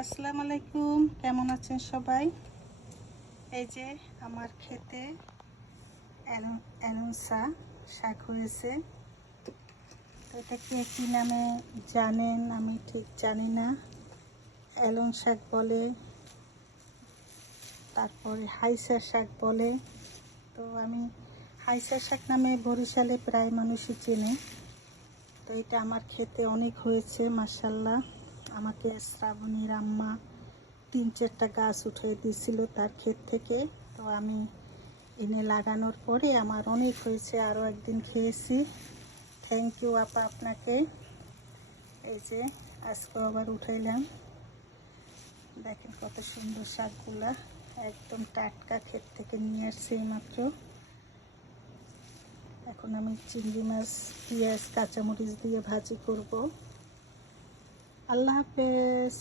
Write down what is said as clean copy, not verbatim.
আসসালামু আলাইকুম, কেমন আছেন সবাই? এই যে আমার ক্ষেতে অ্যানোসা শাক হয়েছে। তো এটাকে কী নামে জানেন আমি ঠিক জানি না। অ্যালন শাক বলে, তারপরে হাইসা শাক বলে। তো আমি হাইসা শাক নামে বরিশালে প্রায় মানুষই চেনে। তো এটা আমার ক্ষেতে অনেক হয়েছে মাশাআল্লাহ। আমাকে শ্রাবণীর আম্মা 3-4টা গাছ উঠিয়ে দিয়েছিল তার ক্ষেত থেকে। তো আমি এনে লাগানোর পরে আমার অনেক হয়েছে, আরও একদিন খেয়েছি। থ্যাংক ইউ আপা আপনাকে। এই যে আজকে আবার উঠাইলাম, দেখেন কত সুন্দর শাকগুলা, একদম টাটকা ক্ষেত থেকে নিয়ে আসছি মাত্র। এখন আমি চিংড়ি মাছ, পেঁয়াজ, কাঁচামরিচ দিয়ে ভাজি করব। আল্লাহ হাফেজ।